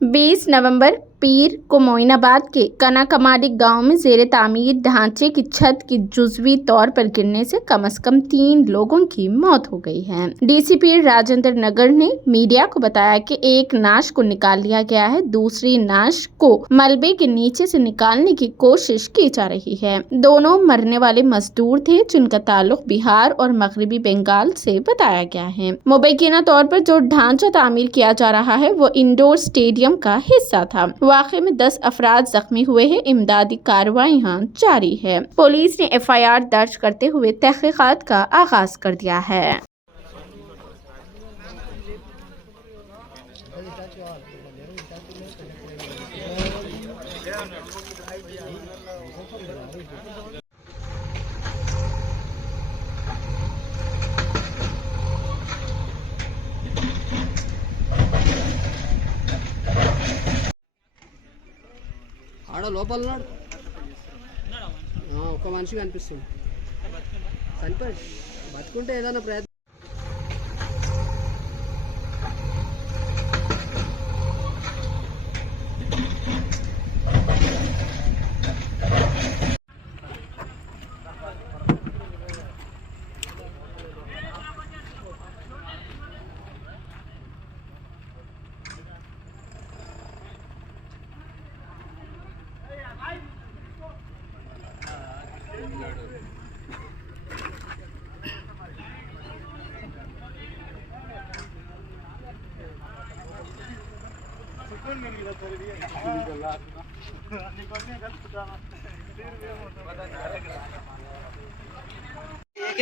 20 नवंबर पीर को मोइनाबाद के कनाकमाडी गांव में ज़ेरे तामीर ढांचे की छत की जुज़वी तौर पर गिरने से कम 3 लोगों की मौत हो गई है। डीसीपी राजेंद्र नगर ने मीडिया को बताया कि एक नाश को निकाल लिया गया है, दूसरी नाश को मलबे के नीचे से निकालने की कोशिश की जा रही है। दोनों मरने वाले मजदूर थे जिनका ताल्लुक बिहार और मगरबी बंगाल से बताया गया है। मुबैना तौर पर जो ढांचा तामीर किया जा रहा है वो इंडोर स्टेडियम का हिस्सा था। वाक़े में 10 अफराद जख्मी हुए हैं। इमदादी कार्रवाइयां जारी है। पुलिस ने FIR दर्ज करते हुए तहकीकात का आगाज कर दिया है। ఆడ లోపల ఉన్నాడు. ఒక మనిషి కనిపిస్తుంది. చనిపోయి బతుకుంటే ఏదైనా ప్రయత్నం.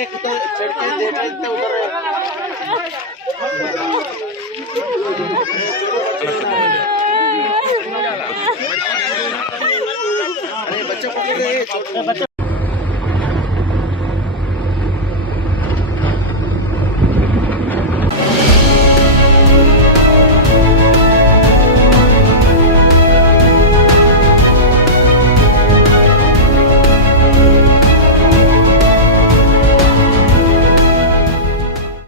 एक तो चढ़ के देखते उधर बच्चे पकड़